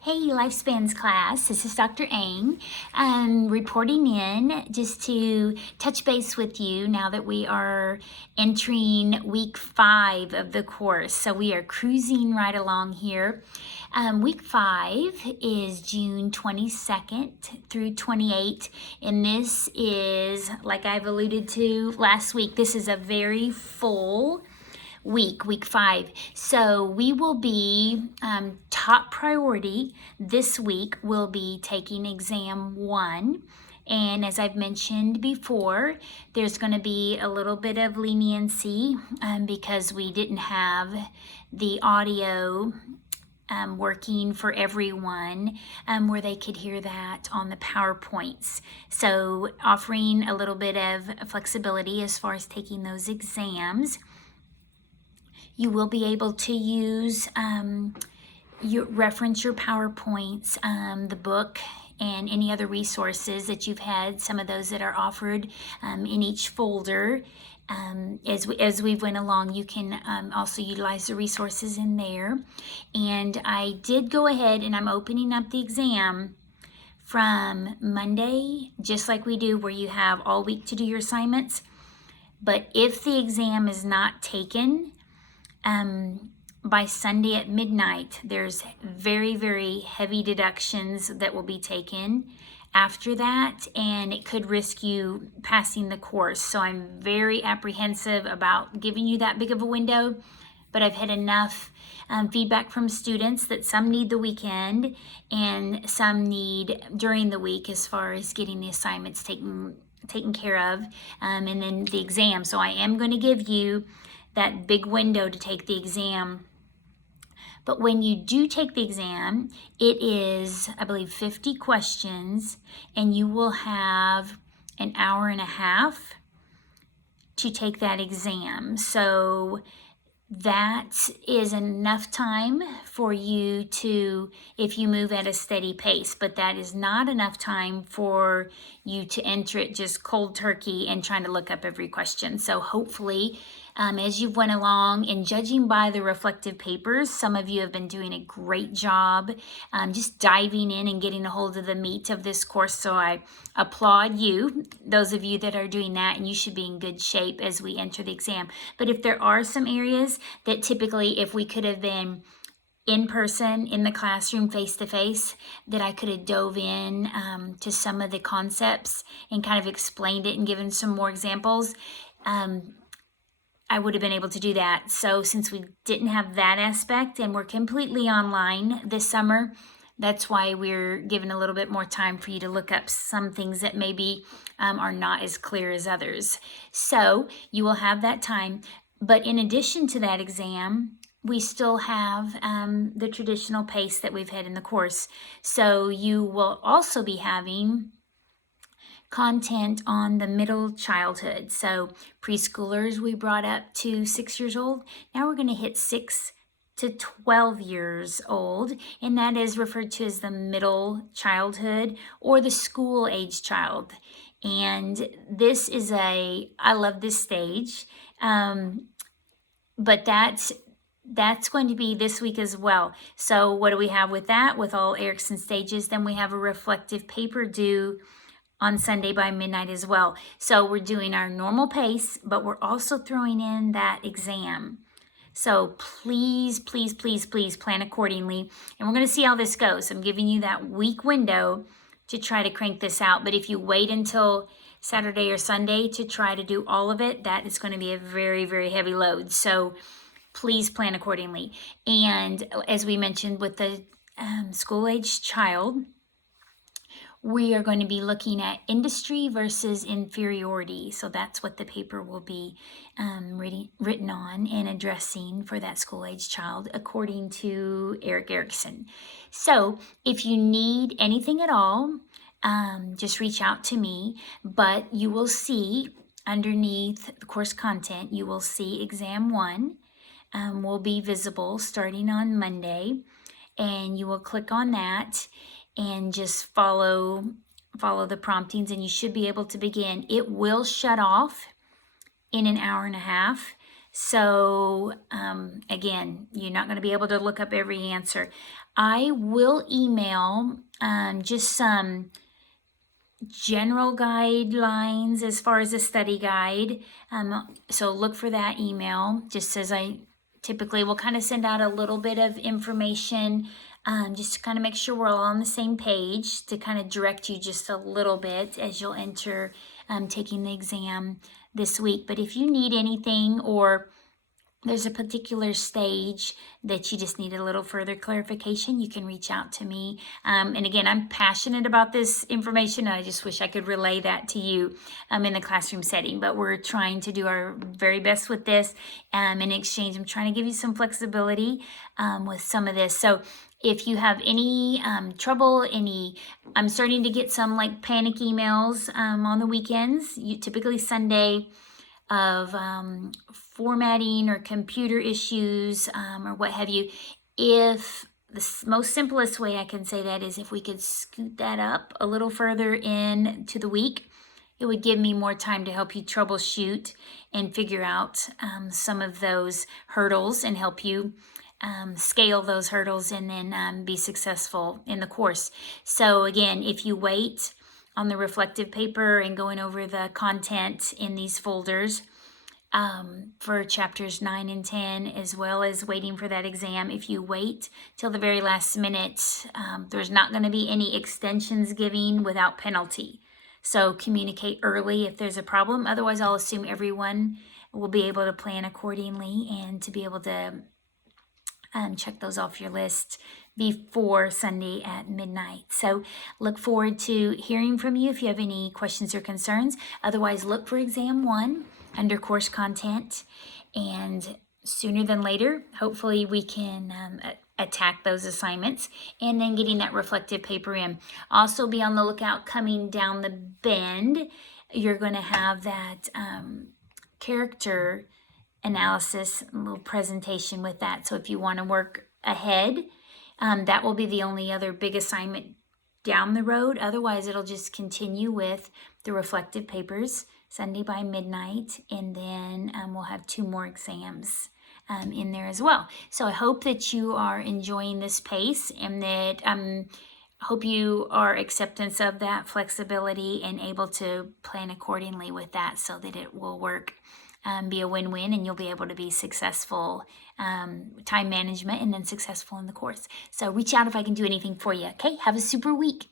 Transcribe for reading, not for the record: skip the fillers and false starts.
Hey, LifeSpans class, this is Dr. Ang, reporting in just to touch base with you now that we are entering week 5 of the course. So we are cruising right along here. Week 5 is June 22nd through 28th, and this is, like I've alluded to last week, this is a very full week 5. So we will be top priority this week will be taking exam 1. And as I've mentioned before, there's going to be a little bit of leniency because we didn't have the audio working for everyone where they could hear that on the PowerPoints. So offering a little bit of flexibility as far as taking those exams. You will be able to use reference your PowerPoints, the book, and any other resources that you've had, some of those that are offered in each folder. As we went along, you can also utilize the resources in there. And I did go ahead and I'm opening up the exam from Monday, just like we do, where you have all week to do your assignments. But if the exam is not taken, by Sunday at midnight, there's very, very heavy deductions that will be taken after that, and it could risk you passing the course. So I'm very apprehensive about giving you that big of a window, but I've had enough feedback from students that some need the weekend and some need during the week as far as getting the assignments taken care of, and then the exam. So I am going to give you that big window to take the exam. But when you do take the exam, it is, I believe, 50 questions, and you will have an hour and a half to take that exam. So that is enough time for you to, if you move at a steady pace, but that is not enough time for you to enter it just cold turkey and trying to look up every question. So hopefully, as you've went along and judging by the reflective papers, some of you have been doing a great job just diving in and getting a hold of the meat of this course. So I applaud you, those of you that are doing that, and you should be in good shape as we enter the exam. But if there are some areas that typically, if we could have been in person, in the classroom, face-to-face, that I could have dove in to some of the concepts and kind of explained it and given some more examples, I would have been able to do that. So since we didn't have that aspect and we're completely online this summer, that's why we're given a little bit more time for you to look up some things that maybe are not as clear as others. So you will have that time. But in addition to that exam, we still have the traditional pace that we've had in the course. So you will also be having content on the middle childhood. So preschoolers we brought up to 6 years old. Now we're going to hit 6 to 12 years old, and that is referred to as the middle childhood or the school age child. And this is I love this stage, but that's going to be this week as well. So what do we have with that? With all Erickson stages, then we have a reflective paper due on Sunday by midnight as well. So we're doing our normal pace, but we're also throwing in that exam. So please, please, please, please plan accordingly. And we're going to see how this goes. I'm giving you that week window to try to crank this out. But if you wait until Saturday or Sunday to try to do all of it, that is going to be a very, very heavy load. So please plan accordingly. And as we mentioned with the school-age child, we are going to be looking at industry versus inferiority. So that's what the paper will be written on and addressing for that school-age child, according to Erik Erikson. So if you need anything at all, just reach out to me. But you will see underneath the course content, you will see exam 1 will be visible starting on Monday. And you will click on that and just follow the promptings, and you should be able to begin. It will shut off in an hour and a half, So again, you're not going to be able to look up every answer. I will email just some general guidelines as far as a study guide. So look for that email, just as I typically will kind of send out a little bit of information, just to kind of make sure we're all on the same page, to kind of direct you just a little bit as you'll enter taking the exam this week. But if you need anything, or there's a particular stage that you just need a little further clarification, you can reach out to me. And again, I'm passionate about this information, and I just wish I could relay that to you in the classroom setting. But we're trying to do our very best with this. In exchange, I'm trying to give you some flexibility with some of this. So if you have any trouble, I'm starting to get some like panic emails on the weekends, typically Sunday, of formatting or computer issues or what have you. If the most simplest way I can say that is if we could scoot that up a little further into the week, it would give me more time to help you troubleshoot and figure out some of those hurdles and help you scale those hurdles and then be successful in the course. So again, if you wait on the reflective paper and going over the content in these folders for chapters 9 and 10, as well as waiting for that exam, if you wait till the very last minute, there's not going to be any extensions giving without penalty. So communicate early if there's a problem. Otherwise, I'll assume everyone will be able to plan accordingly and to be able to check those off your list before Sunday at midnight. So look forward to hearing from you if you have any questions or concerns. Otherwise, look for exam 1 under course content, and sooner than later, hopefully we can attack those assignments and then getting that reflective paper in. Also be on the lookout coming down the bend. You're going to have that character analysis, a little presentation with that. So if you want to work ahead, that will be the only other big assignment down the road. Otherwise, it'll just continue with the reflective papers Sunday by midnight, and then we'll have 2 more exams in there as well. So I hope that you are enjoying this pace, and that hope you are acceptance of that flexibility and able to plan accordingly with that, so that it will work, be a win-win, and you'll be able to be successful, time management, and then successful in the course. So reach out if I can do anything for you. Okay, have a super week.